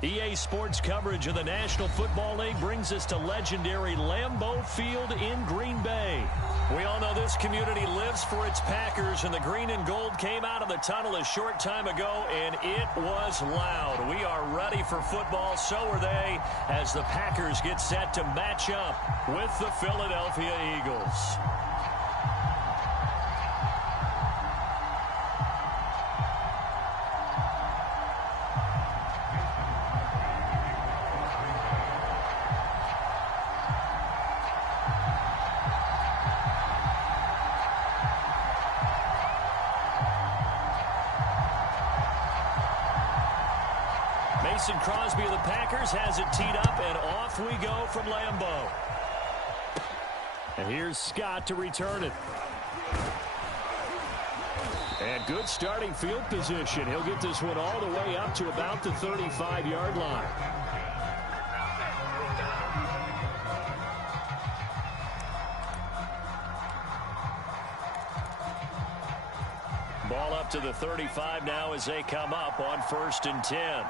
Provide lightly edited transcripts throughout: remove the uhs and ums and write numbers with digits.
EA Sports coverage of the National Football League brings us to legendary Lambeau Field in Green Bay. We all know this community lives for its Packers, and the green and gold came out of the tunnel a short time ago, and it was loud. We are ready for football, so are they, as the Packers get set to match up with the Philadelphia Eagles. Mason Crosby of the Packers has it teed up, and off we go from Lambeau. And here's Scott to return it. And good starting field position. He'll get this one all the way up to about the 35-yard line. Ball up to the 35 now as they come up on 1st and 10.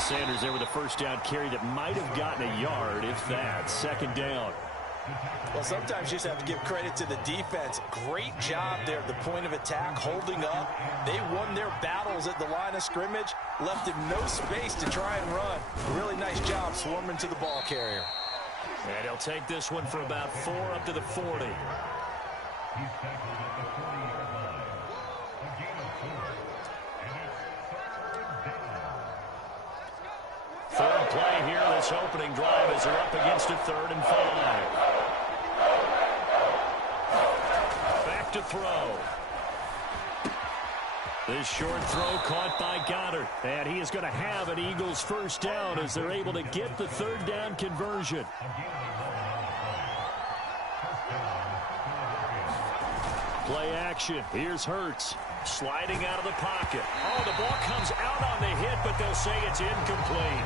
Sanders there with a first down carry that might have gotten a yard, if that. 2nd down. Well, sometimes you just have to give credit to the defense. Great job there at the point of attack, holding up. They won their battles at the line of scrimmage, left him no space to try and run. Really nice job swarming to the ball carrier. And he'll take this one for about 4 up to the 40. Third play here, this opening drive as they're up against a 3rd and 5. Back to throw. This short throw caught by Goddard. And he is going to have an Eagles first down as they're able to get the 3rd down conversion. Play action. Here's Hurts. Sliding out of the pocket. Oh, the ball comes out on the hit, but they'll say it's incomplete.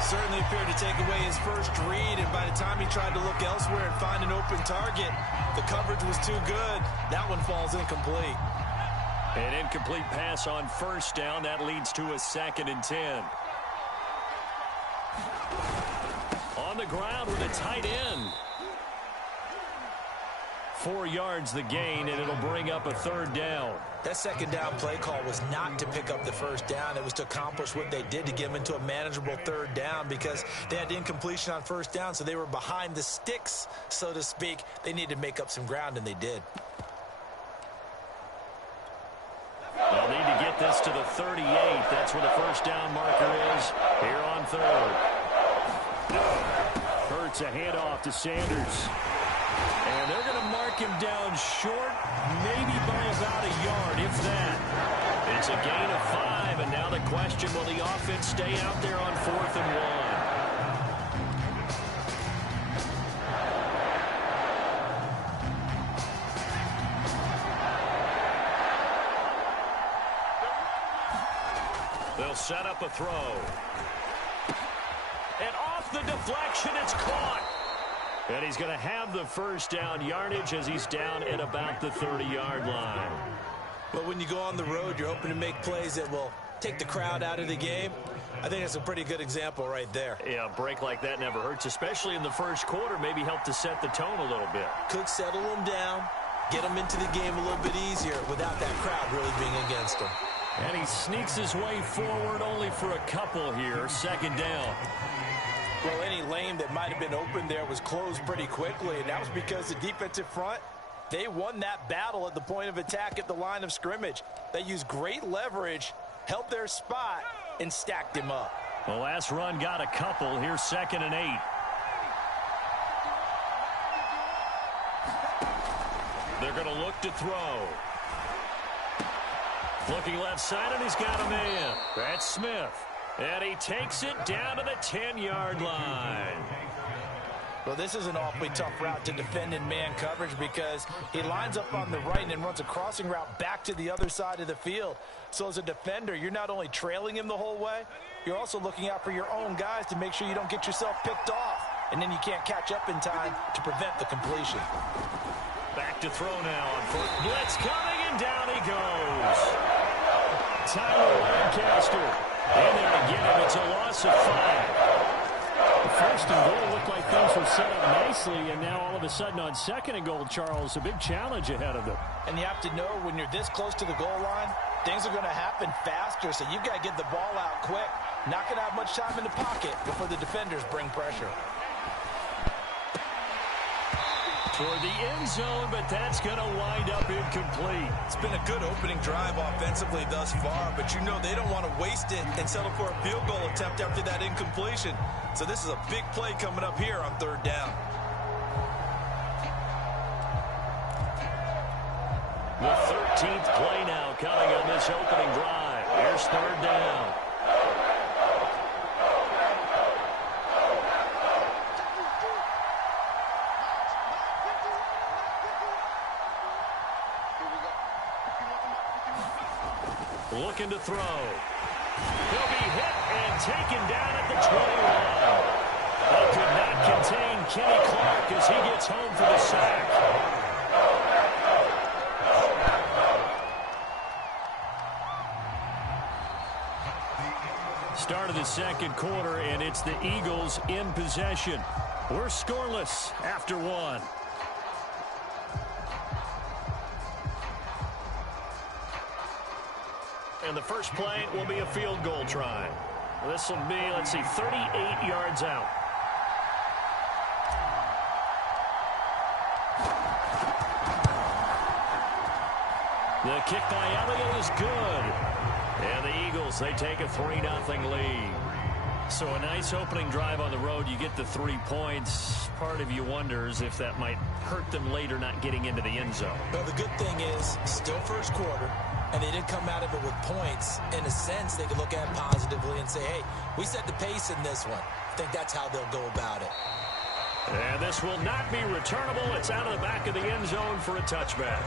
Certainly appeared to take away his first read, and by the time he tried to look elsewhere and find an open target, the coverage was too good. That one falls incomplete. An incomplete pass on 1st down. That leads to a 2nd and 10. On the ground with a tight end. 4 yards the gain, and it'll bring up a 3rd down. That 2nd down play call was not to pick up the 1st down. It was to accomplish what they did, to get them into a manageable 3rd down, because they had incompletion on 1st down, so they were behind the sticks, so to speak. They needed to make up some ground, and they did. They'll need to get this to the 38. That's where the 1st down marker is here on 3rd. Hurts a handoff to Sanders. And they're going to mark him down short, maybe by about a yard, if that. It's a gain of 5, and now the question, will the offense stay out there on 4th and 1? They'll set up a throw. And off the deflection, it's caught. And he's going to have the 1st down yardage as he's down at about the 30-yard line. But when you go on the road, you're hoping to make plays that will take the crowd out of the game. I think that's a pretty good example right there. Yeah, a break like that never hurts, especially in the 1st quarter. Maybe help to set the tone a little bit. Could settle them down, get them into the game a little bit easier without that crowd really being against them. And he sneaks his way forward only for a couple here. 2nd down. Well, any lane that might have been open there was closed pretty quickly, and that was because the defensive front, they won that battle at the point of attack at the line of scrimmage. They used great leverage, held their spot, and stacked him up. The last run got a couple. Here's 2nd and 8. They're going to look to throw. Looking left side, and he's got a man. That's Smith. And he takes it down to the 10-yard line. Well, this is an awfully tough route to defend in man coverage because he lines up on the right and then runs a crossing route back to the other side of the field. So as a defender, you're not only trailing him the whole way, you're also looking out for your own guys to make sure you don't get yourself picked off. And then you can't catch up in time to prevent the completion. Back to throw now on foot. Blitz coming, and down he goes. Tyler Lancaster in there to get him. It's a loss of 5. The first and goal looked like things were set up nicely, and now all of a sudden on second and goal, Charles, a big challenge ahead of them. And you have to know when you're this close to the goal line, things are going to happen faster, so you've got to get the ball out quick. Not going to have much time in the pocket before the defenders bring pressure. Toward the end zone, but that's going to wind up incomplete. It's been a good opening drive offensively thus far, but you know they don't want to waste it and settle for a field goal attempt after that incompletion. So this is a big play coming up here on third down. The 13th play now coming on this opening drive. Here's third down. Looking to throw. He'll be hit and taken down at the 21. They could not contain Kenny Clark as he gets home for the sack. Start of the second quarter, and it's the Eagles in possession. We're scoreless after 1. And the first play will be a field goal try. This will be, 38 yards out. The kick by Elliott is good. And the Eagles, they take a 3-0 lead. So a nice opening drive on the road. You get the 3 points. Part of you wonders if that might hurt them later not getting into the end zone. Well, the good thing is, still first quarter, and they didn't come out of it with points. In a sense, they could look at it positively and say, hey, we set the pace in this one. I think that's how they'll go about it. And this will not be returnable. It's out of the back of the end zone for a touchback.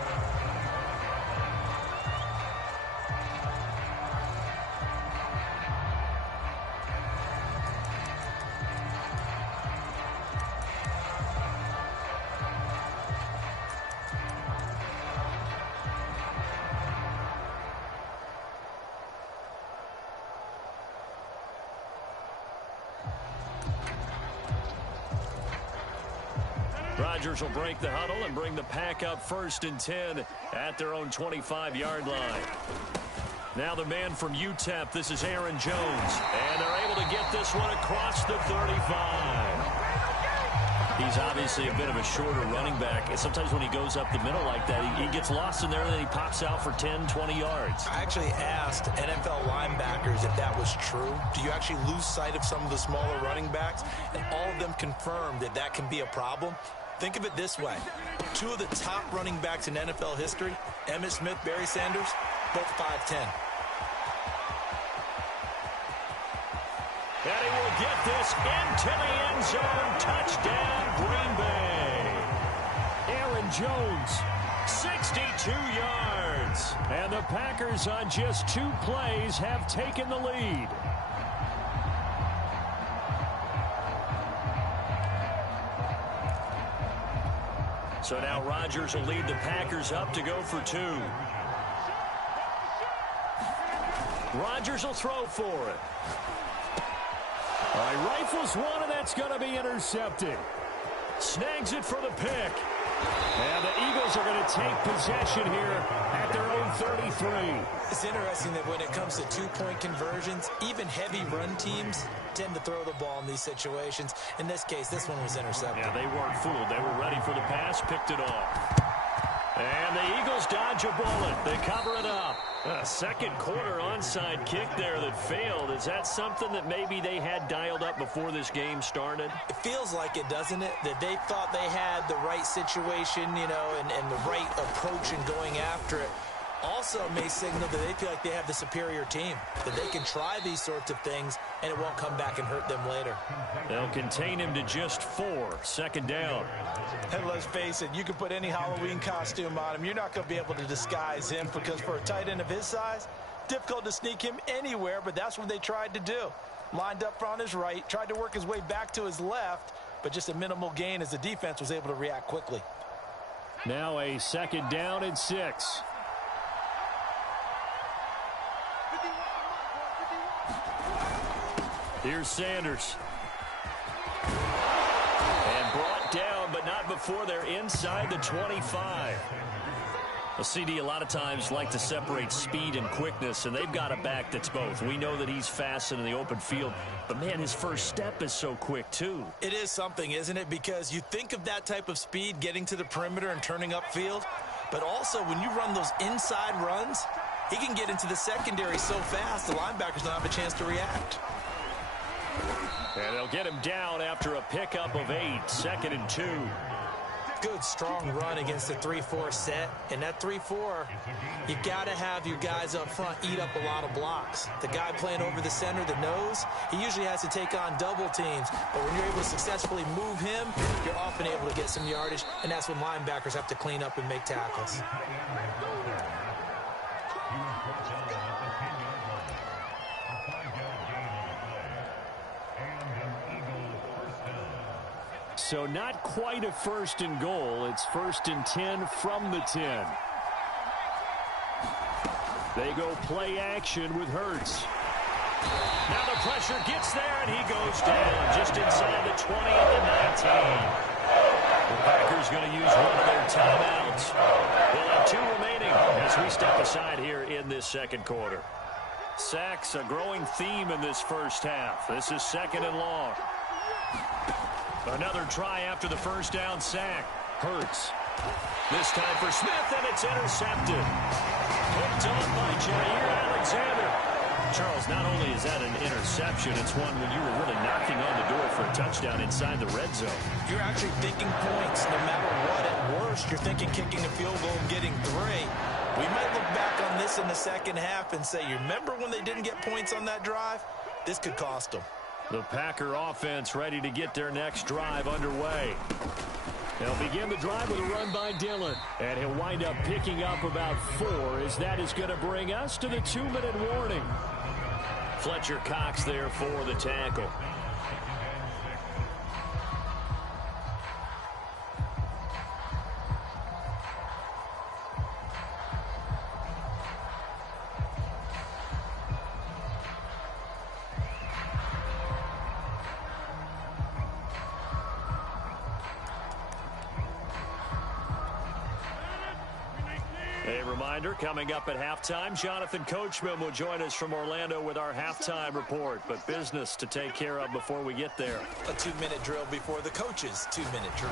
Rodgers will break the huddle and bring the pack up 1st and 10 at their own 25-yard line. Now the man from UTEP, this is Aaron Jones. And they're able to get this one across the 35. He's obviously a bit of a shorter running back. And sometimes when he goes up the middle like that, he gets lost in there and then he pops out for 10, 20 yards. I actually asked NFL linebackers if that was true. Do you actually lose sight of some of the smaller running backs? And all of them confirmed that that can be a problem. Think of it this way. 2 of the top running backs in NFL history, Emmitt Smith, Barry Sanders, both 5'10". And he will get this into the end zone. Touchdown, Green Bay. Aaron Jones, 62 yards. And the Packers on just 2 plays have taken the lead. So now Rodgers will lead the Packers up to go for 2. Rodgers will throw for it. All right, rifles one, and that's going to be intercepted. Snags it for the pick. And the Eagles are going to take possession here at their own 33. It's interesting that when it comes to 2-point conversions, even heavy run teams tend to throw the ball in these situations. In this case, this one was intercepted. Yeah, they weren't fooled. They were ready for the pass, picked it off. And the Eagles dodge a bullet. They cover it up. A second quarter onside kick there that failed. Is that something that maybe they had dialed up before this game started? It feels like it, doesn't it? That they thought they had the right situation, you know, and the right approach in going after it. Also may signal that they feel like they have the superior team, that they can try these sorts of things and it won't come back and hurt them later. They'll contain him to just 4. Second down. And let's face it, you can put any Halloween costume on him. You're not going to be able to disguise him because for a tight end of his size, difficult to sneak him anywhere, but that's what they tried to do. Lined up on his right, tried to work his way back to his left, but just a minimal gain as the defense was able to react quickly. Now a 2nd down and 6. Here's Sanders. And brought down, but not before they're inside the 25. A CD a lot of times like to separate speed and quickness, and they've got a back that's both. We know that he's fast in the open field, but, man, his first step is so quick, too. It is something, isn't it? Because you think of that type of speed getting to the perimeter and turning upfield, but also when you run those inside runs, he can get into the secondary so fast the linebackers don't have a chance to react. And they'll get him down after a pickup of 8, 2nd and 2. Good, strong run against the 3-4 set. And that 3-4, you got to have your guys up front eat up a lot of blocks. The guy playing over the center, the nose, he usually has to take on double teams. But when you're able to successfully move him, you're often able to get some yardage, and that's when linebackers have to clean up and make tackles. So not quite a 1st and goal. It's 1st and 10 from the 10. They go play action with Hurts. Now the pressure gets there, and he goes down just inside the 20 at the 19. The Packers going to use one of their timeouts. They'll have 2 remaining as we step aside here in this 2nd quarter. Sacks, a growing theme in this first half. This is 2nd and long. Another try after the 1st down sack. Hurts. This time for Smith, and it's intercepted. Hooked on by Jair Alexander. Charles, not only is that an interception, it's one when you were really knocking on the door for a touchdown inside the red zone. You're actually thinking points no matter what. At worst, you're thinking kicking a field goal and getting 3. We might look back on this in the 2nd half and say, you remember when they didn't get points on that drive? This could cost them. The Packer offense ready to get their next drive underway. They'll begin the drive with a run by Dillon. And he'll wind up picking up about 4, as that is going to bring us to the 2-minute warning. Fletcher Cox there for the tackle. A reminder, coming up at halftime, Jonathan Coachman will join us from Orlando with our halftime report. But business to take care of before we get there. A 2-minute drill before the coach's 2-minute drill.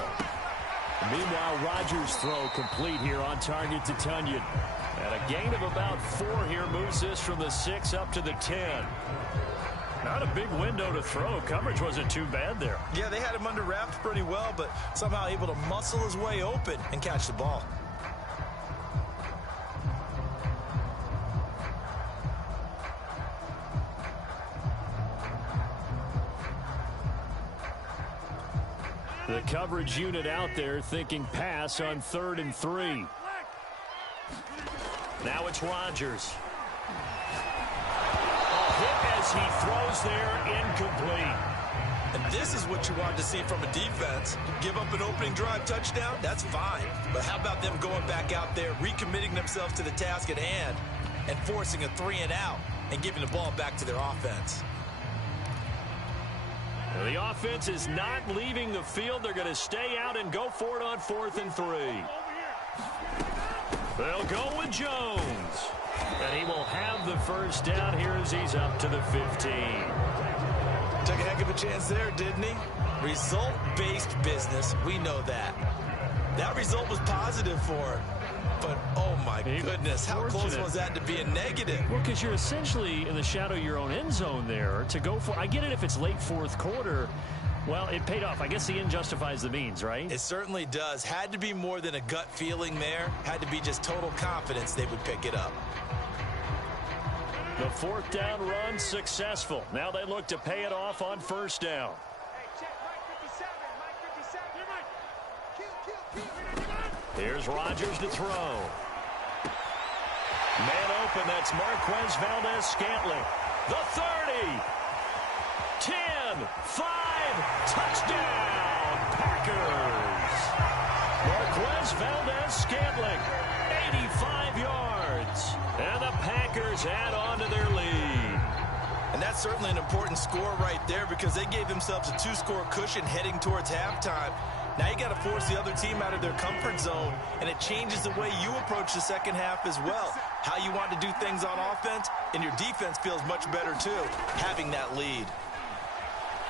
Meanwhile, Rodgers' throw complete here on target to Tunyon. And a gain of about 4 here moves this from the 6 up to the 10. Not a big window to throw. Coverage wasn't too bad there. Yeah, they had him under wraps pretty well, but somehow able to muscle his way open and catch the ball. The coverage unit out there thinking pass on 3rd and 3. Now it's Rodgers. A hit as he throws there, incomplete. And this is what you want to see from a defense. Give up an opening drive touchdown, that's fine. But how about them going back out there, recommitting themselves to the task at hand, and forcing a 3-and-out and giving the ball back to their offense? The offense is not leaving the field. They're going to stay out and go for it on 4th and 3. They'll go with Jones. And he will have the first down here as he's up to the 15. Took a heck of a chance there, didn't he? Result-based business, we know that. That result was positive for him. But, oh, my goodness, how close was that to being negative? Well, because you're essentially in the shadow of your own end zone there to go for. I get it if it's late 4th quarter. Well, it paid off. I guess the end justifies the means, right? It certainly does. Had to be more than a gut feeling there. Had to be just total confidence they would pick it up. The 4th down run successful. Now they look to pay it off on 1st down. Here's Rodgers to throw. Man open, that's Marquez Valdez-Scantling. The 30. 10, 5, touchdown, Packers. Marquez is Valdez-Scantling. 85 yards. And the Packers add on to their lead. And that's certainly an important score right there because they gave themselves a 2-score cushion heading towards halftime. Now you got to force the other team out of their comfort zone, and it changes the way you approach the second half as well. How you want to do things on offense, and your defense feels much better too, having that lead.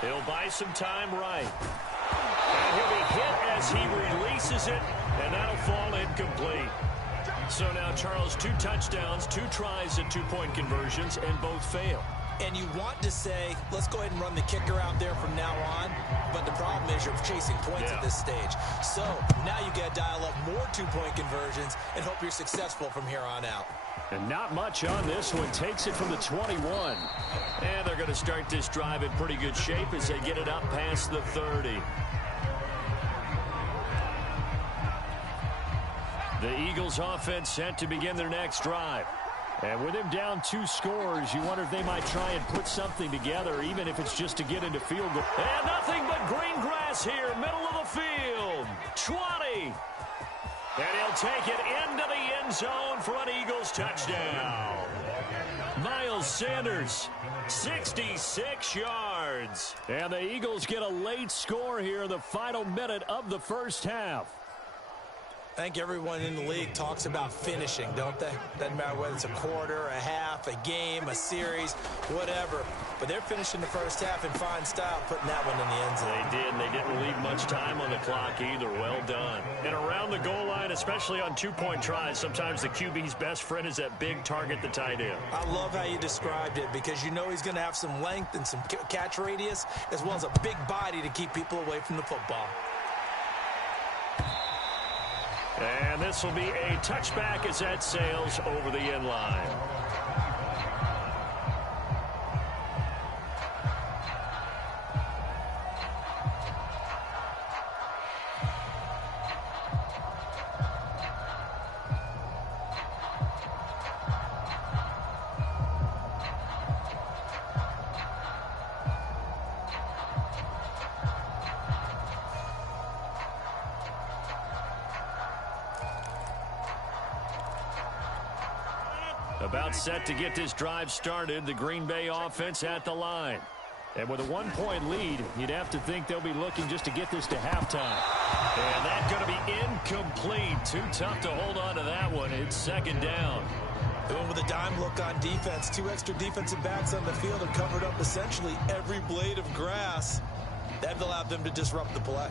He'll buy some time right. And he'll be hit as he releases it, and that'll fall incomplete. So now, Charles, 2 touchdowns, 2 tries at 2-point conversions, and both fail. And you want to say, let's go ahead and run the kicker out there from now on. But the problem is you're chasing points at this stage. So now you got to dial up more 2-point conversions and hope you're successful from here on out. And not much on this one. Takes it from the 21. And they're going to start this drive in pretty good shape as they get it up past the 30. The Eagles offense set to begin their next drive. And with him down 2 scores, you wonder if they might try and put something together, even if it's just to get into field goal. And nothing but green grass here, middle of the field. 20. And he'll take it into the end zone for an Eagles touchdown. Miles Sanders, 66 yards. And the Eagles get a late score here in the final minute of the first half. I think everyone in the league talks about finishing, don't they? Doesn't matter whether it's a quarter, a half, a game, a series, whatever. But they're finishing the first half in fine style, putting that one in the end zone. They did, and they didn't leave much time on the clock either. Well done. And around the goal line, especially on 2-point tries, sometimes the QB's best friend is that big target, the tight end. I love how you described it because you know he's going to have some length and some catch radius as well as a big body to keep people away from the football. And this will be a touchback as that sails over the end line. About set to get this drive started, the Green Bay offense at the line. And with a 1-point lead, you'd have to think they'll be looking just to get this to halftime. And that's going to be incomplete. Too tough to hold on to that one. It's second down. They went with a dime look on defense. 2 extra defensive backs on the field and covered up essentially every blade of grass. That allowed them to disrupt the play.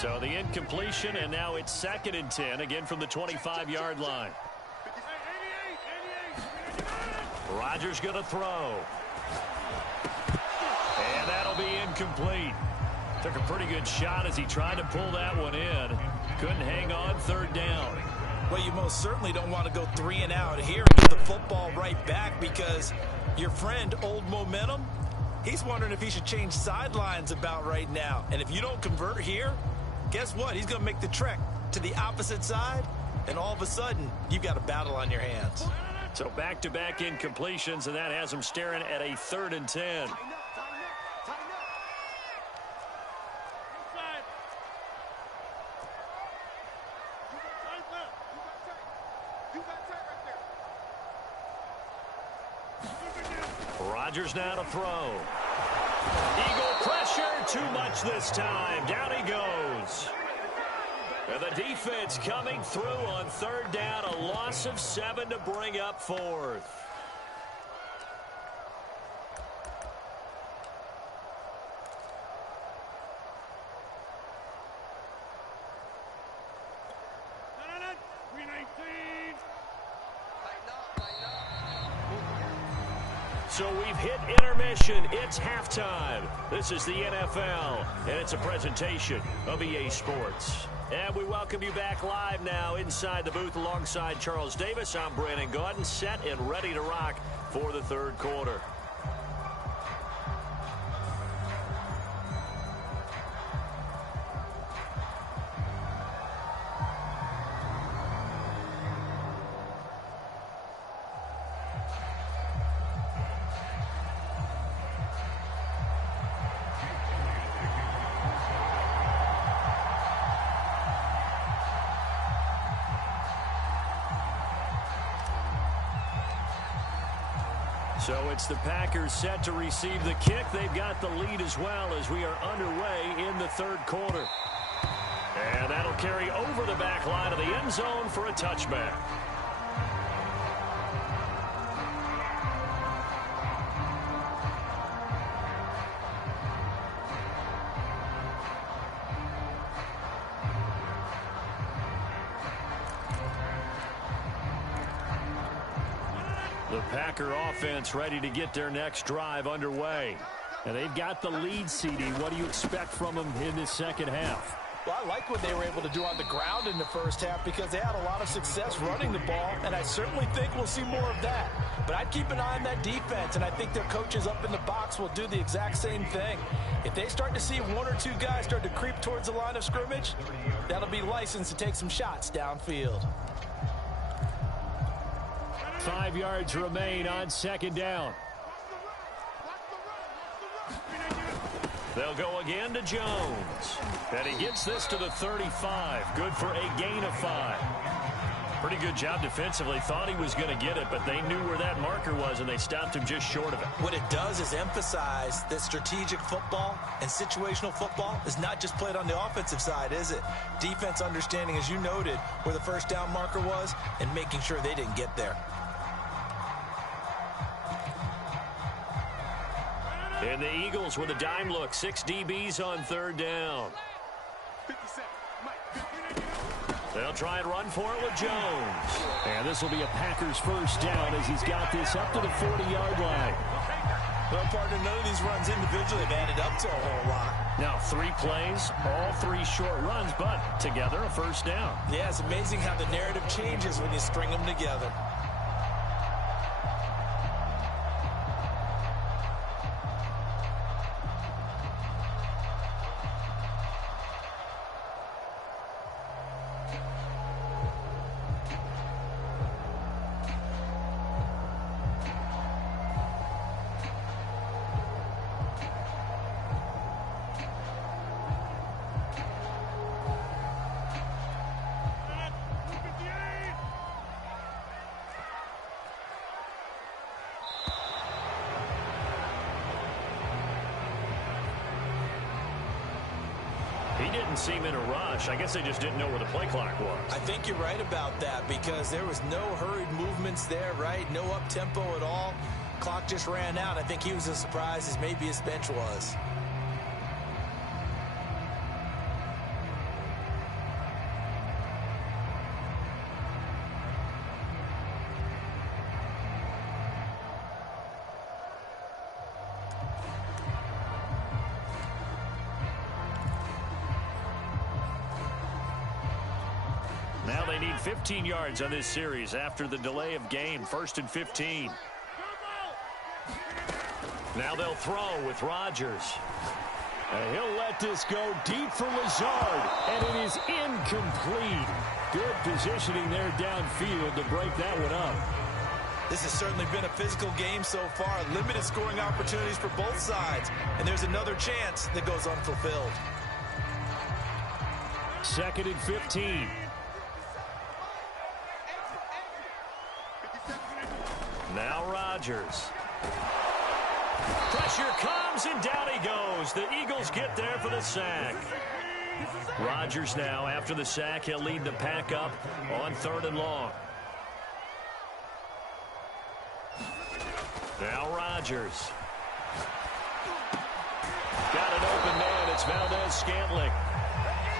So the incompletion, and now it's 2nd and 10, again from the 25-yard line. Rodgers going to throw. And that'll be incomplete. Took a pretty good shot as he tried to pull that one in. Couldn't hang on, 3rd down. Well, you most certainly don't want to go 3 and out here and get the football right back because your friend, Old Momentum, he's wondering if he should change sidelines about right now. And if you don't convert here, guess what? He's going to make the trek to the opposite side, and all of a sudden, you've got a battle on your hands. So back-to-back incompletions, and that has him staring at a 3rd and 10. Rodgers now to throw. Eagle pressure, too much this time. Down he goes. And the defense coming through on 3rd down. A loss of 7 to bring up 4th. So we've hit intermission. It's halftime. This is the NFL, and it's a presentation of EA Sports. And we welcome you back live now inside the booth alongside Charles Davis. I'm Brandon Gaudin, set and ready to rock for the 3rd quarter. So it's the Packers set to receive the kick. They've got the lead as well as we are underway in the third quarter. And that'll carry over the back line of the end zone for a touchback. The Packer offense ready to get their next drive underway. And they've got the lead, CD. What do you expect from them in this second half? Well, I like what they were able to do on the ground in the first half because they had a lot of success running the ball, and I certainly think we'll see more of that. But I'd keep an eye on that defense, and I think their coaches up in the box will do the exact same thing. If they start to see one or two guys start to creep towards the line of scrimmage, that'll be licensed to take some shots downfield. 5 yards remain on second down. They'll go again to Jones. And he gets this to the 35. Good for a gain of 5. Pretty good job defensively. Thought he was going to get it, but they knew where that marker was, and they stopped him just short of it. What it does is emphasize that strategic football and situational football is not just played on the offensive side, is it? Defense understanding, as you noted, where the first down marker was and making sure they didn't get there. And the Eagles with a dime look. 6 DBs on third down. They'll try and run for it with Jones. And this will be a Packers first down as he's got this up to the 40-yard line. Well, partner, none of these runs individually have added up to a whole lot. Now 3 plays, all 3 short runs, but together a first down. Yeah, it's amazing how the narrative changes when you string them together. He didn't seem in a rush. I guess they just didn't know where the play clock was. I think you're right about that because there was no hurried movements there, right? No up-tempo at all. Clock just ran out. I think he was as surprised as maybe his bench was. Now they need 15 yards on this series after the delay of game. 1st and 15. Now they'll throw with Rodgers. And he'll let this go deep for Lazard. And it is incomplete. Good positioning there downfield to break that one up. This has certainly been a physical game so far. Limited scoring opportunities for both sides. And there's another chance that goes unfulfilled. 2nd and 15. Now Rodgers. Pressure comes, and down he goes. The Eagles get there for the sack. Rodgers now, after the sack, he'll lead the pack up on 3rd and long. Now Rodgers. Got an open man. It's Valdez-Scantling.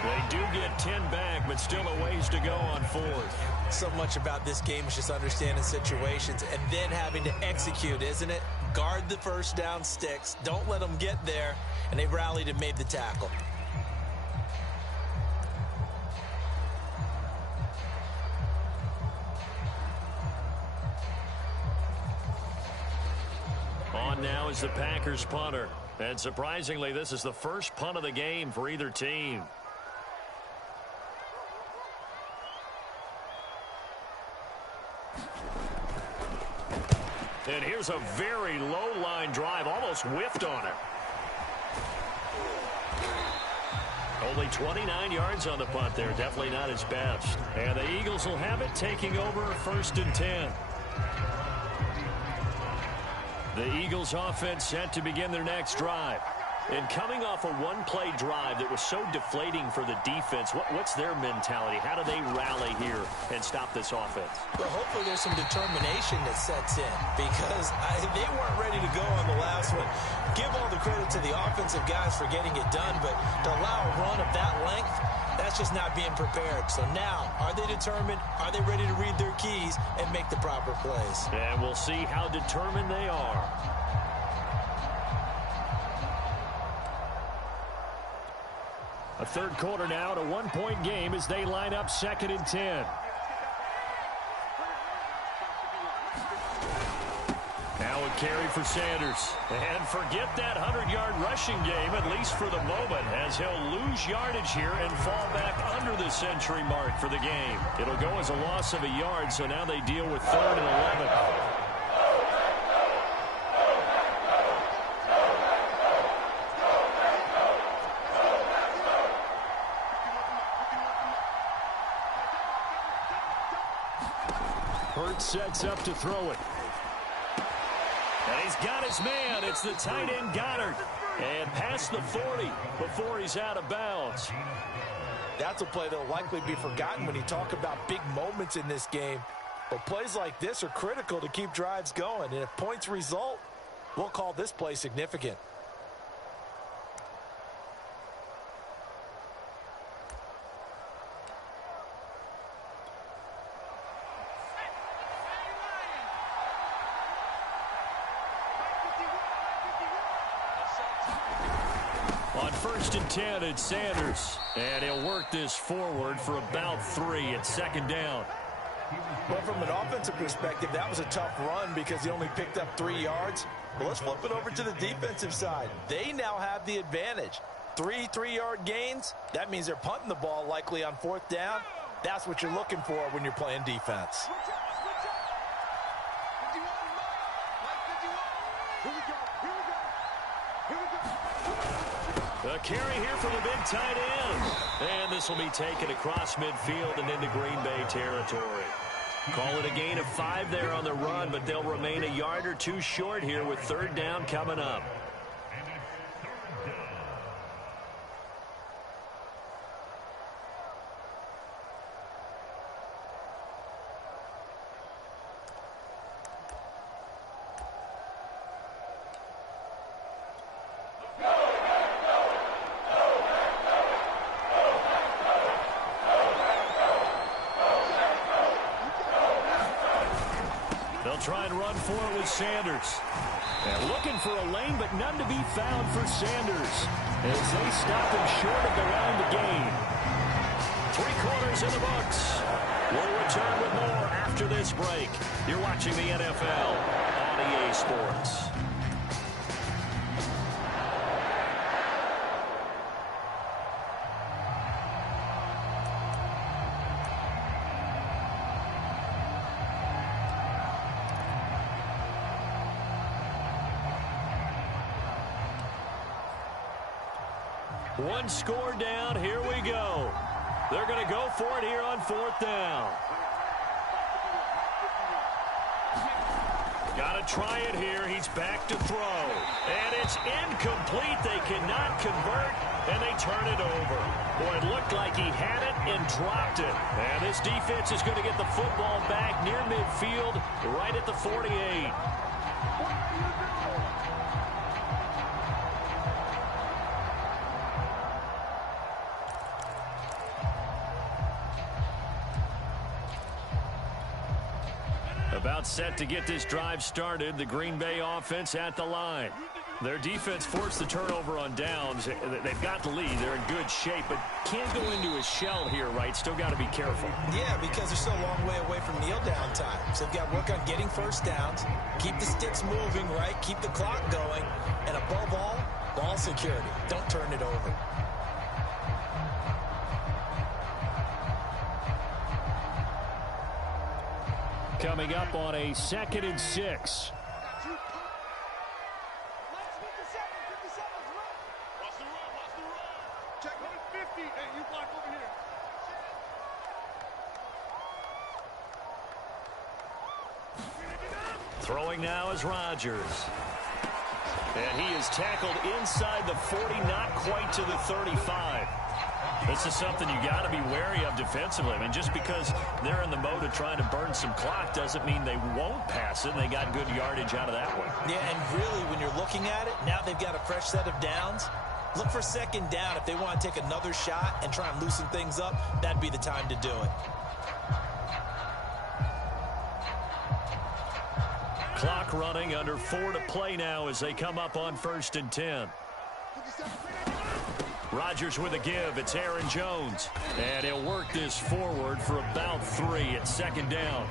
They do get 10 back, but still a ways to go on 4th. So much about this game is just understanding situations and then having to execute, isn't it? Guard the first down sticks. Don't let them get there. And they rallied and made the tackle. On now is the Packers punter. And surprisingly, this is the first punt of the game for either team. And here's a very low-line drive, almost whiffed on it. Only 29 yards on the punt there, definitely not his best. And the Eagles will have it, taking over 1st and 10. The Eagles offense set to begin their next drive. And coming off a one-play drive that was so deflating for the defense, what's their mentality? How do they rally here and stop this offense? Well, hopefully there's some determination that sets in because they weren't ready to go on the last one. Give all the credit to the offensive guys for getting it done, but to allow a run of that length, that's just not being prepared. So now, are they determined? Are they ready to read their keys and make the proper plays? And we'll see how determined they are. A third quarter now, and a one-point game as they line up 2nd and 10. Now a carry for Sanders. And forget that 100-yard rushing game, at least for the moment, as he'll lose yardage here and fall back under the century mark for the game. It'll go as a loss of a yard, so now they deal with 3rd and 11. Sets up to throw it. And he's got his man. It's the tight end Goddard. And past the 40 before he's out of bounds. That's a play that'll likely be forgotten when you talk about big moments in this game. But plays like this are critical to keep drives going. And if points result, we'll call this play significant. On 1st and 10, it's Sanders. And he'll work this forward for about 3 at 2nd down. Well, from an offensive perspective, that was a tough run because he only picked up 3 yards. But let's flip it over to the defensive side. They now have the advantage. 3 3-yard gains. That means they're punting the ball likely on 4th down. That's what you're looking for when you're playing defense. A carry here for the big tight end. And this will be taken across midfield and into Green Bay territory. Call it a gain of 5 there on the run, but they'll remain a yard or 2 short here with 3rd down coming up. Try and run for it with Sanders. And looking for a lane, but none to be found for Sanders as they stop him short of the line to gain. 3 quarters in the books. We'll return with more after this break. You're watching the NFL on EA Sports. One score down. Here we go. They're going to go for it here on 4th down. Got to try it here. He's back to throw. And it's incomplete. They cannot convert, and they turn it over. Boy, it looked like he had it and dropped it. And this defense is going to get the football back near midfield, right at the 48. About set to get this drive started. The Green Bay offense at the line. Their defense forced the turnover on downs. They've got the lead. They're in good shape, but can't go into a shell here, right? Still got to be careful. Yeah, because they're still a long way away from kneel down time. So they've got to work on getting 1st downs, keep the sticks moving, right? Keep the clock going. And above all, ball security. Don't turn it over. Coming up on a 2nd and 6. Throwing now is Rodgers. And he is tackled inside the 40, not quite to the 35. This is something you got to be wary of defensively. I mean, just because they're in the mode of trying to burn some clock doesn't mean they won't pass it. And they got good yardage out of that one. Yeah, and really, when you're looking at it, now they've got a fresh set of downs. Look for second down. If they want to take another shot and try and loosen things up, that'd be the time to do it. Clock running, under 4 to play now as they come up on 1st and 10. Rodgers with a give. It's Aaron Jones. And he'll work this forward for about 3 at 2nd down.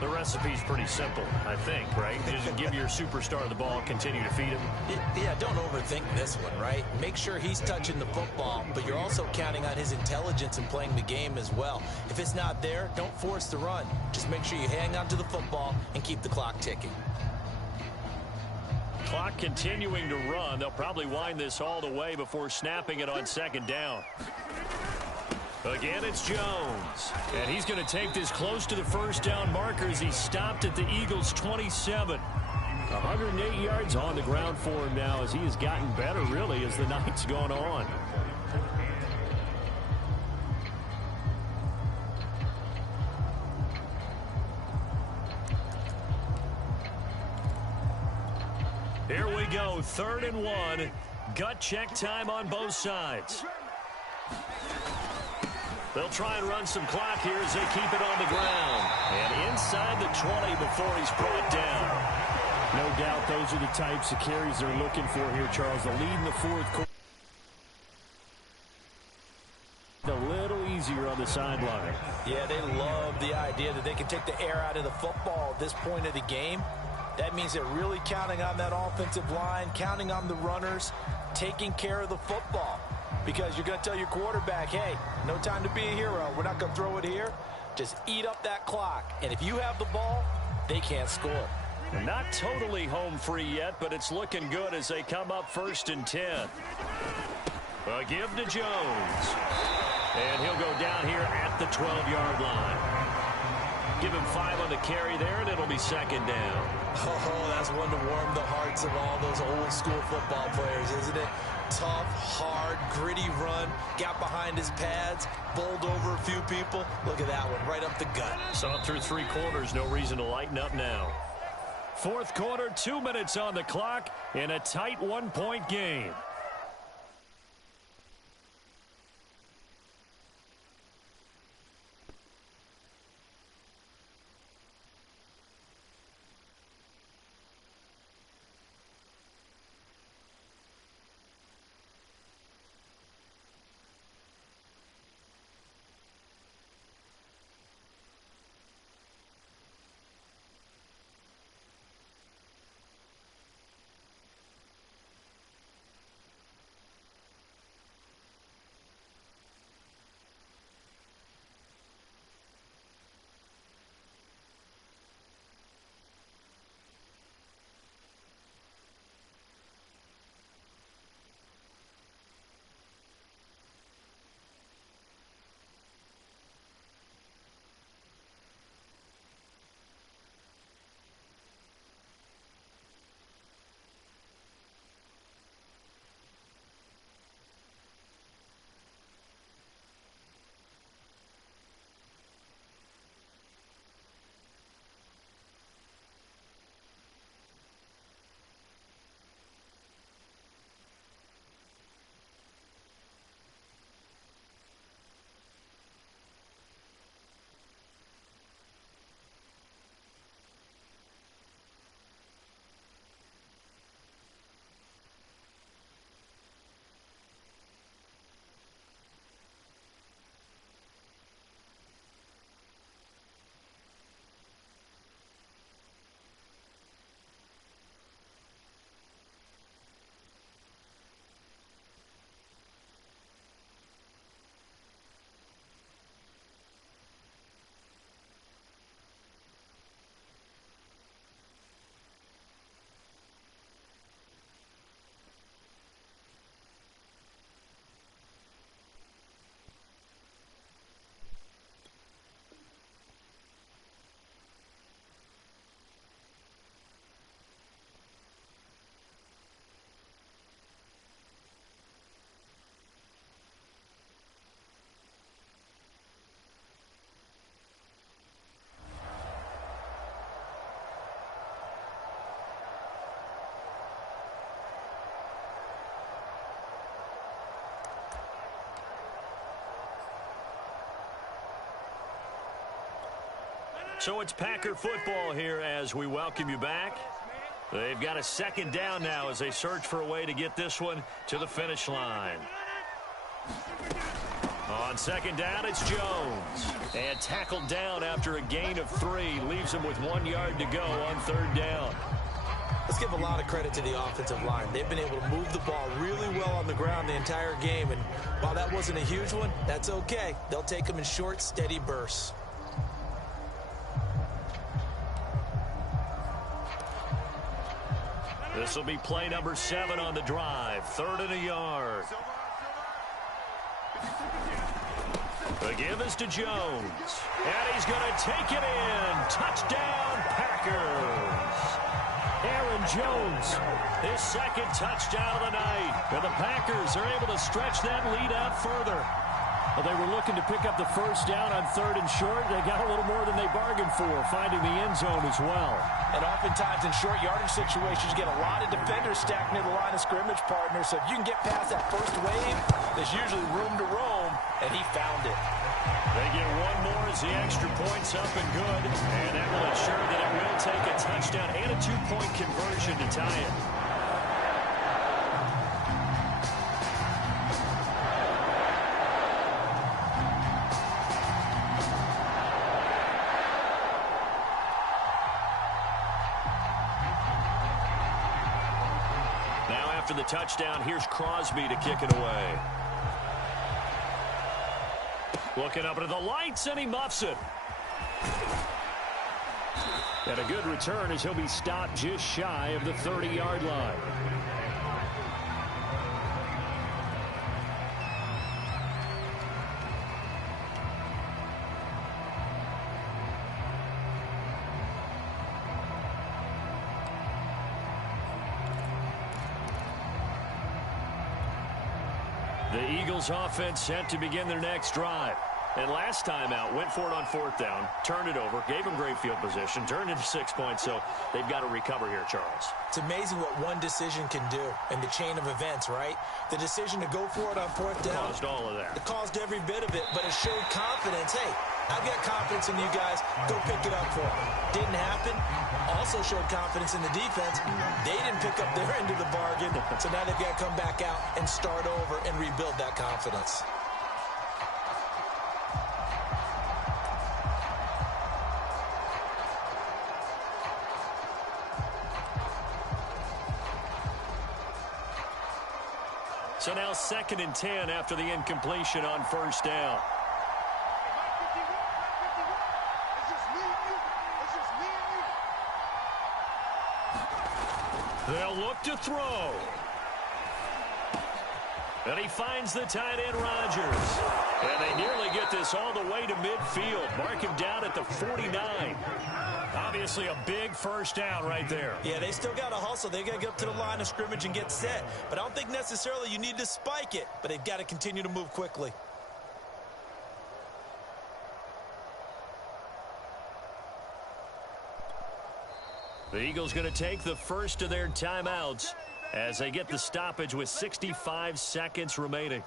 The recipe's pretty simple, I think, right? Just give your superstar the ball, continue to feed him. Yeah, don't overthink this one, right? Make sure he's touching the football, but you're also counting on his intelligence in playing the game as well. If it's not there, don't force the run. Just make sure you hang on to the football and keep the clock ticking. Clock continuing to run. They'll probably wind this all the way before snapping it on 2nd down. Again, it's Jones. And he's going to take this close to the 1st down marker as he stopped at the Eagles' 27. 108 yards on the ground for him now as he has gotten better, really, as the night's gone on. Here we go, 3rd and 1. Gut check time on both sides. They'll try and run some clock here as they keep it on the ground. And inside the 20 before he's brought down. No doubt those are the types of carries they're looking for here, Charles. The lead in the 4th quarter. A little easier on the sideline. Yeah, they love the idea that they can take the air out of the football at this point of the game. That means they're really counting on that offensive line, counting on the runners, taking care of the football. Because you're going to tell your quarterback, hey, no time to be a hero. We're not going to throw it here. Just eat up that clock. And if you have the ball, they can't score. Not totally home free yet, but it's looking good as they come up 1st and 10. A give to Jones. And he'll go down here at the 12-yard line. Give him 5 on the carry there, and it'll be 2nd down. Oh, that's one to warm the hearts of all those old-school football players, isn't it? Tough, hard, gritty run, got behind his pads, bowled over a few people. Look at that one, right up the gut. Saw through 3 quarters, no reason to lighten up now. 4th quarter, 2 minutes on the clock in a tight 1-point game. So it's Packer football here as we welcome you back. They've got a second down now as they search for a way to get this one to the finish line. On second down, it's Jones. And tackled down after a gain of 3. Leaves him with 1 yard to go on third down. Let's give a lot of credit to the offensive line. They've been able to move the ball really well on the ground the entire game. And while that wasn't a huge one, that's okay. They'll take them in short, steady bursts. This will be play number 7 on the drive. 3rd and a yard. The give is to Jones. And he's going to take it in. Touchdown, Packers. Aaron Jones, his second touchdown of the night. And the Packers are able to stretch that lead out further. Well, they were looking to pick up the first down on 3rd and short. They got a little more than they bargained for, finding the end zone as well. And oftentimes in short yardage situations, you get a lot of defenders stacked near the line of scrimmage, partner. So if you can get past that first wave, there's usually room to roam, and he found it. They get one more as the extra point's up and good. And that will ensure that it will take a touchdown and a 2-point conversion to tie it. After the touchdown, here's Crosby to kick it away. Looking up into the lights, and he muffs it. And a good return as he'll be stopped just shy of the 30-yard line. The Eagles offense set to begin their next drive. And last time out, went for it on 4th down, turned it over, gave them great field position, turned into 6 points, so they've got to recover here, Charles. It's amazing what one decision can do in the chain of events, right? The decision to go for it on 4th down. Caused all of that. It caused every bit of it, but it showed confidence. Hey, I've got confidence in you guys. Go pick it up for me. Didn't happen. Also showed confidence in the defense. They didn't pick up their end of the bargain, so now they've got to come back out and start over and rebuild that confidence. So now 2nd and 10 after the incompletion on 1st down. They'll look to throw. And he finds the tight end, Rodgers. And they nearly get this all the way to midfield. Mark him down at the 49. Obviously a big first down right there. Yeah, they still got to hustle. They got to get up to the line of scrimmage and get set. But I don't think necessarily you need to spike it. But they've got to continue to move quickly. The Eagles going to take the first of their timeouts as they get the stoppage with 65 seconds remaining.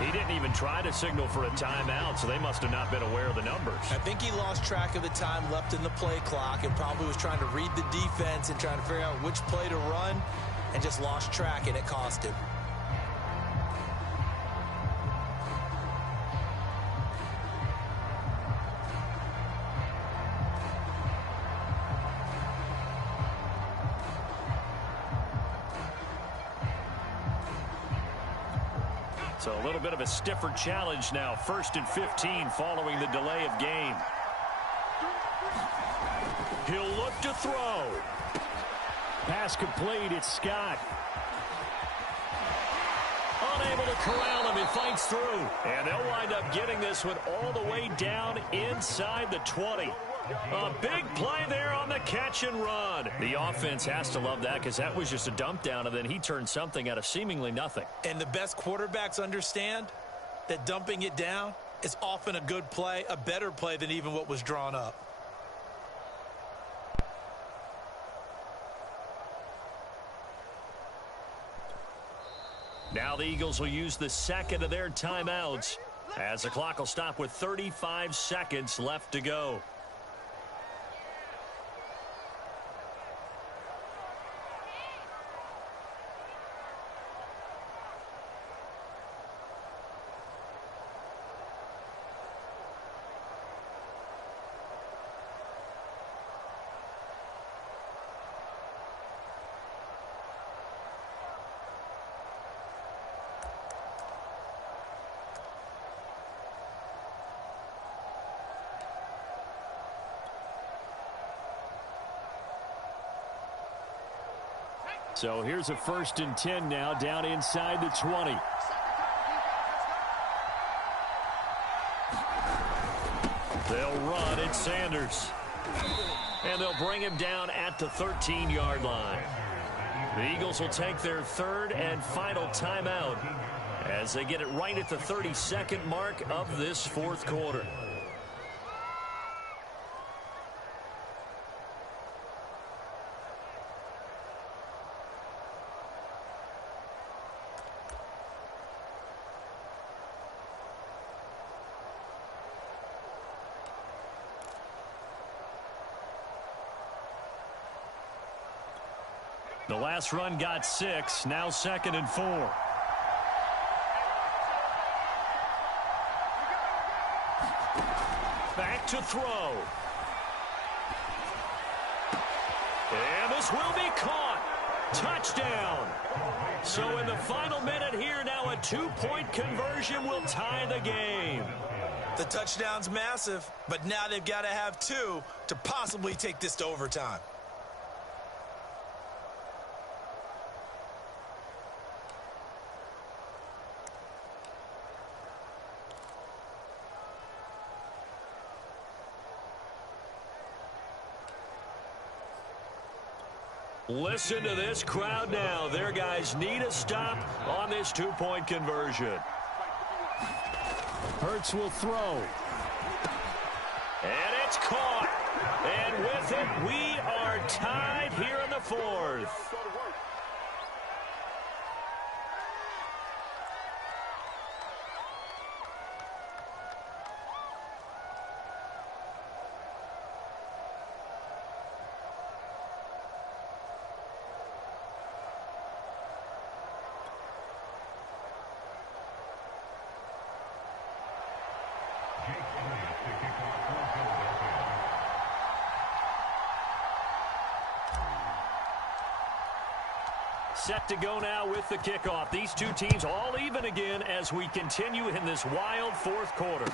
He didn't even try to signal for a timeout, so they must have not been aware of the numbers. I think he lost track of the time left in the play clock and probably was trying to read the defense and trying to figure out which play to run and just lost track, and it cost him. So a little bit of a stiffer challenge now. 1st and 15 following the delay of game. He'll look to throw. Pass complete. It's Scott. Unable to corral him. He fights through. And they'll wind up getting this one all the way down inside the 20. A big play there on the catch and run. The offense has to love that because that was just a dump down, and then he turned something out of seemingly nothing. And the best quarterbacks understand that dumping it down is often a good play, a better play than even what was drawn up. Now the Eagles will use the second of their timeouts as the clock will stop with 35 seconds left to go. So here's a 1st and 10 now down inside the 20. They'll run. It's Sanders. And they'll bring him down at the 13-yard line. The Eagles will take their 3rd and final timeout as they get it right at the 32nd mark of this 4th quarter. The last run got 6. Now 2nd and 4. Back to throw. And this will be caught. Touchdown. So in the final minute here, now a 2-point conversion will tie the game. The touchdown's massive, but now they've got to have 2 to possibly take this to overtime. Listen to this crowd now. Their guys need a stop on this 2-point conversion. Hurts will throw. And it's caught. And with it, we are tied here in the 4th. Set to go now with the kickoff. These two teams all even again as we continue in this wild 4th quarter.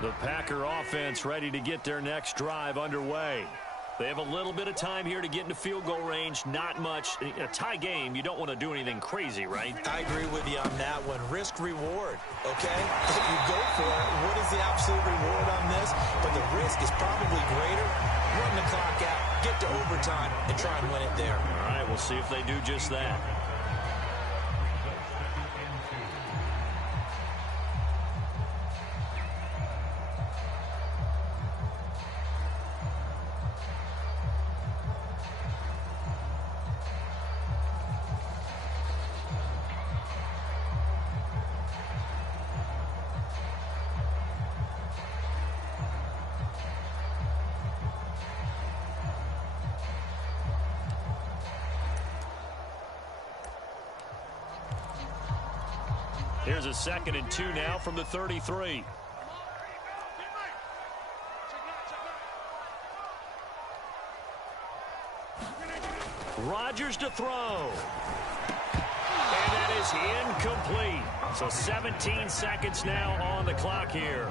The Packer offense ready to get their next drive underway. They have a little bit of time here to get into field goal range. Not much. In a tie game, you don't want to do anything crazy, right? I agree with you on that one. Risk reward, okay? If you go for it, what is the absolute reward on this? But the risk is probably greater. Run the clock out, get to overtime, and try and win it there. All right, we'll see if they do just that. Here's a 2nd and 2 now from the 33. Rodgers to throw. And that is incomplete. So 17 seconds now on the clock here.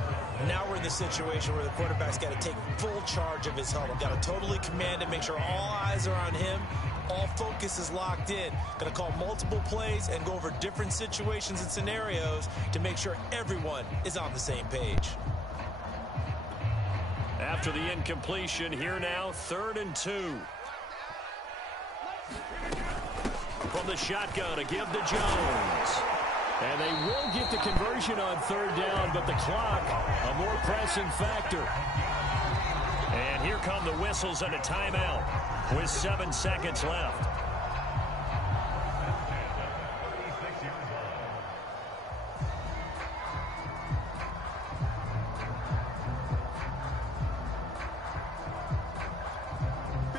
Now we're in the situation where the quarterback's got to take full charge of his huddle. Got to totally command it, make sure all eyes are on him. All focus is locked in. Got to call multiple plays and go over different situations and scenarios to make sure everyone is on the same page. After the incompletion, here now, 3rd and 2. From the shotgun, a give to Jones. And they will get the conversion on 3rd down, but the clock, a more pressing factor. And here come the whistles and a timeout with 7 seconds left.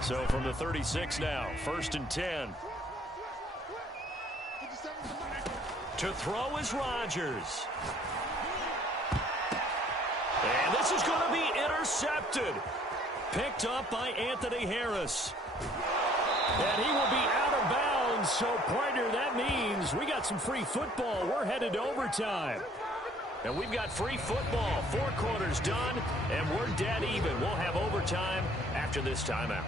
So from the 36 now, 1st and 10. To throw is Rodgers. And this is going to be intercepted. Picked up by Anthony Harris. And he will be out of bounds. So, partner, that means we got some free football. We're headed to overtime. And we've got free football. 4 quarters done, and we're dead even. We'll have overtime after this timeout.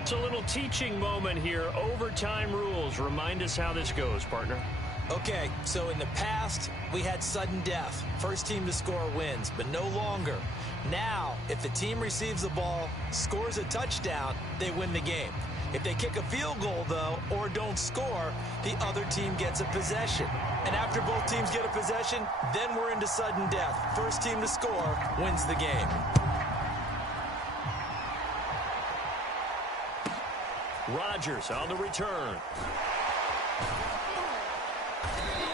It's a little teaching moment here. Overtime rules. Remind us how this goes, partner. Okay, so in the past, we had sudden death. First team to score wins, but no longer. Now, if the team receives the ball, scores a touchdown, they win the game. If they kick a field goal, though, or don't score, the other team gets a possession. And after both teams get a possession, then we're into sudden death. First team to score wins the game. Rodgers on the return.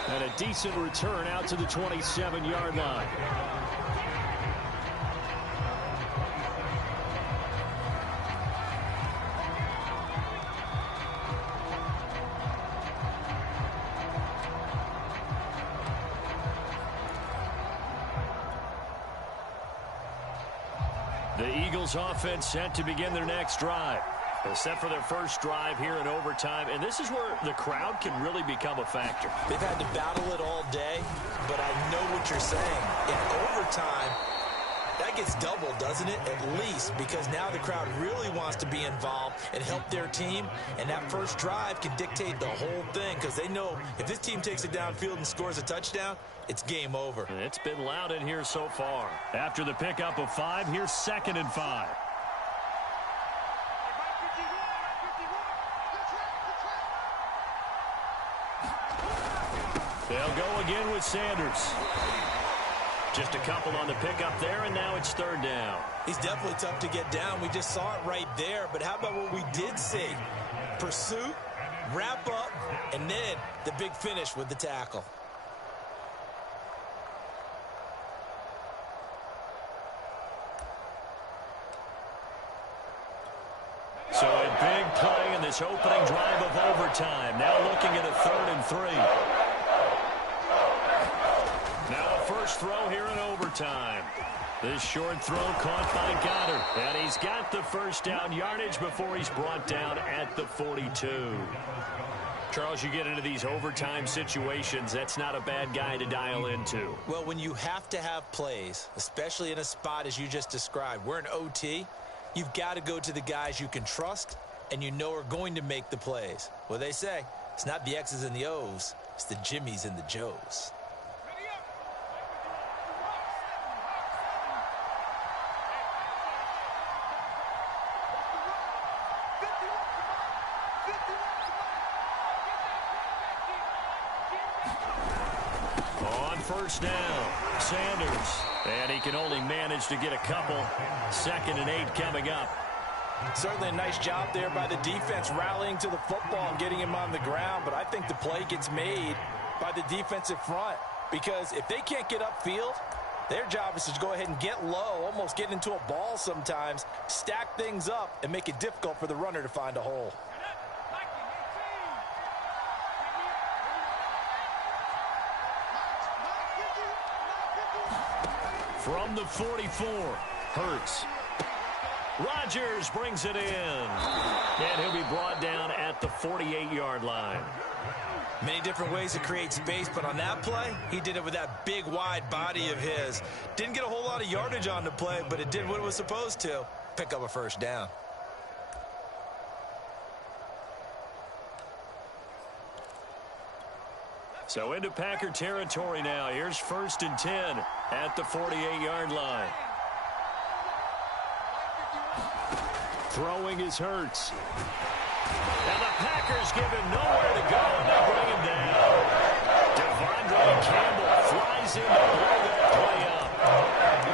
And a decent return out to the 27-yard line. The Eagles offense set to begin their next drive. They're set for their first drive here in overtime, and this is where the crowd can really become a factor. They've had to battle it all day, but I know what you're saying. In overtime, that gets doubled, doesn't it? At least, because now the crowd really wants to be involved and help their team, and that first drive can dictate the whole thing, because they know if this team takes it downfield and scores a touchdown, it's game over. It's been loud in here so far. After the pickup of 5, here's 2nd and 5. They'll go again with Sanders. Just a couple on the pickup there, and now it's 3rd down. He's definitely tough to get down. We just saw it right there. But how about what we did see? Pursuit, wrap up, and then the big finish with the tackle. So a big play in this opening drive of overtime. Now looking at a 3rd and 3. Now a first throw here in overtime. This short throw caught by Goddard. And he's got the first down yardage before he's brought down at the 42. Charles, you get into these overtime situations, that's not a bad guy to dial into. Well, when you have to have plays, especially in a spot as you just described, we're in OT, you've got to go to the guys you can trust and you know are going to make the plays. Well, they say it's not the X's and the O's, it's the Jimmies and the Joes. First down, Sanders. And he can only manage to get a couple. 2nd and 8 coming up. Certainly a nice job there by the defense rallying to the football and getting him on the ground. But I think the play gets made by the defensive front. Because if they can't get upfield, their job is to go ahead and get low, almost get into a ball sometimes, stack things up, and make it difficult for the runner to find a hole. From the 44, Hurts. Rodgers brings it in. And he'll be brought down at the 48-yard line. Many different ways to create space, but on that play, he did it with that big, wide body of his. Didn't get a whole lot of yardage on the play, but it did what it was supposed to. Pick up a first down. So into Packer territory now. Here's 1st and 10 at the 48-yard line. Throwing is Hurts. And the Packers give him nowhere to go, and they bring him down. Devondre Campbell flies in to blow that play up.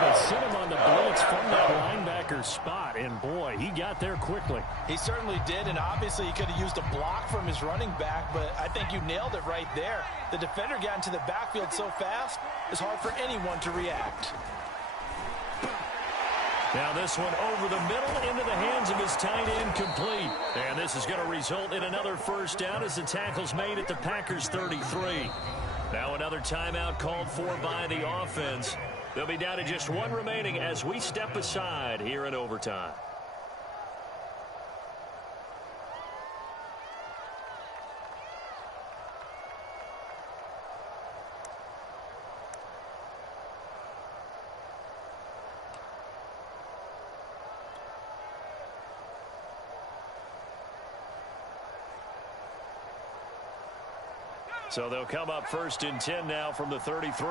They sent him on the blitz from that linebacker spot, and boy, he got there quickly. He certainly did, and obviously he could have used a block from his running back, but I think you nailed it right there. The defender got into the backfield so fast, it's hard for anyone to react. Now this one over the middle into the hands of his tight end, complete. And this is going to result in another first down as the tackle's made at the Packers 33. Now another timeout called for by the offense. They'll be down to just one remaining as we step aside here in overtime. So they'll come up 1st and 10 now from the 33.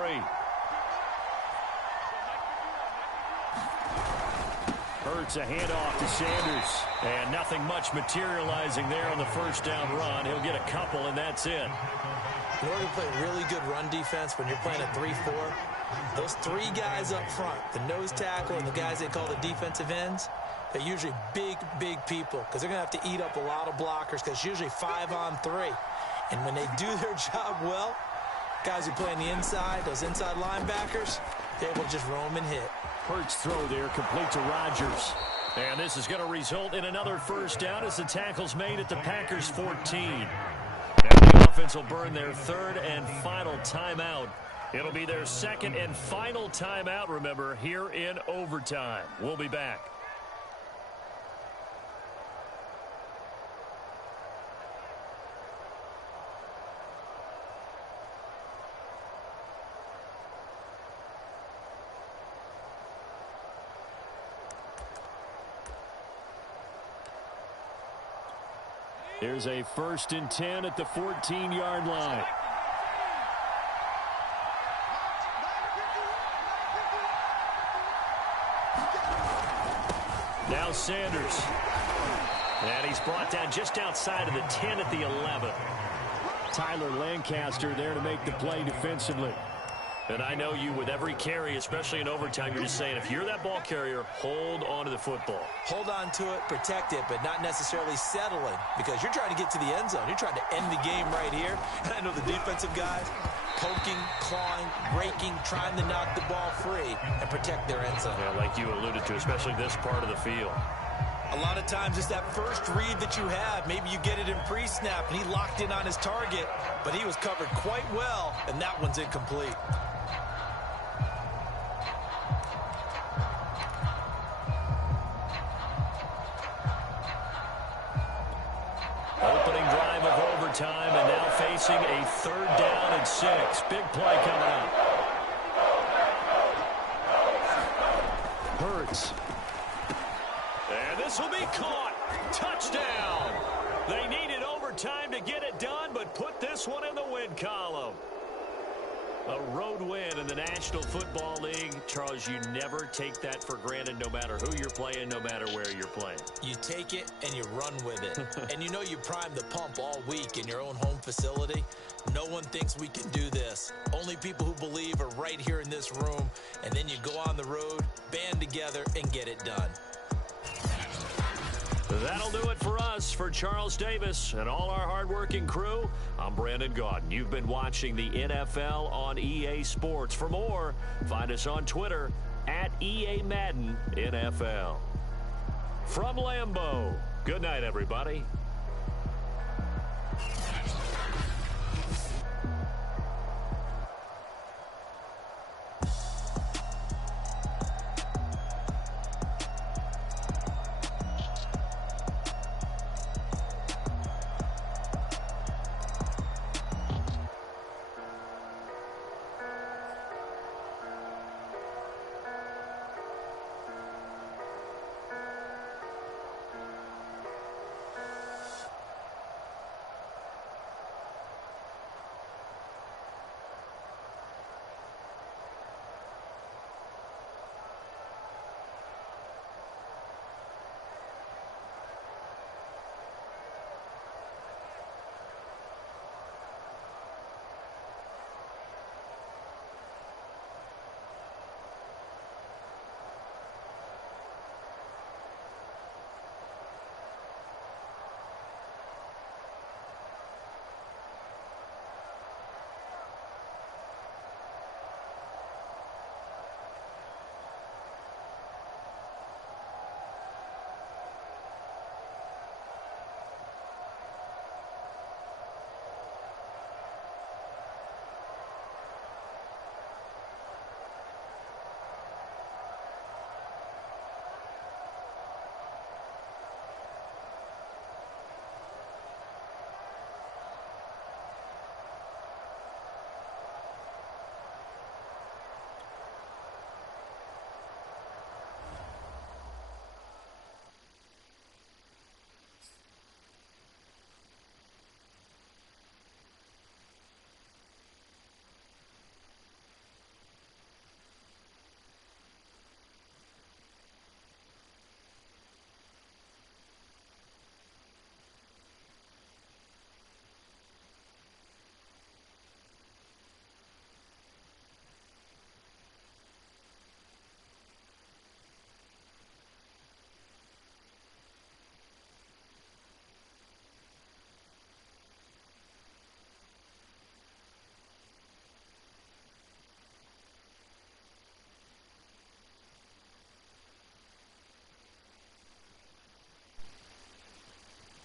Hurts a handoff to Sanders. And nothing much materializing there on the first down run. He'll get a couple, and that's it. In order to play really good run defense when you're playing a 3-4, those three guys up front, the nose tackle and the guys they call the defensive ends, they're usually big, big people because they're going to have to eat up a lot of blockers because it's usually 5-on-3. And when they do their job well, guys who play on the inside, those inside linebackers, they're able to just roam and hit. Hurts throw there, complete to Rodgers. And this is going to result in another first down as the tackle's made at the Packers 14. And the offense will burn their 3rd and final timeout. It'll be their 2nd and final timeout, remember, here in overtime. We'll be back. Here's a 1st and 10 at the 14-yard line. Now Sanders. And he's brought down just outside of the 10 at the 11. Tyler Lancaster there to make the play defensively. And I know you, with every carry, especially in overtime, you're just saying, if you're that ball carrier, hold on to the football. Hold on to it, protect it, but not necessarily settling because you're trying to get to the end zone. You're trying to end the game right here. And I know the defensive guys poking, clawing, breaking, trying to knock the ball free and protect their end zone. Yeah, like you alluded to, especially this part of the field. A lot of times it's that first read that you have. Maybe you get it in pre-snap, and he locked in on his target, but he was covered quite well, and that one's incomplete. Opening drive of overtime, and now facing a 3rd down and 6. Big play coming up. Hurts. And this will be caught. Touchdown. They needed overtime to get it done, but put this one in the win column. A road win in the National Football League. Charles, you never take that for granted no matter who you're playing, no matter where you're playing. You take it and you run with it. And you know you primed the pump all week in your own home facility. No one thinks we can do this. Only people who believe are right here in this room. And then you go on the road, band together, and get it done. That'll do it for us. For Charles Davis and all our hardworking crew, I'm Brandon Gaudin. You've been watching the NFL on EA Sports. For more, find us on Twitter at EA Madden NFL. From Lambeau, good night, everybody.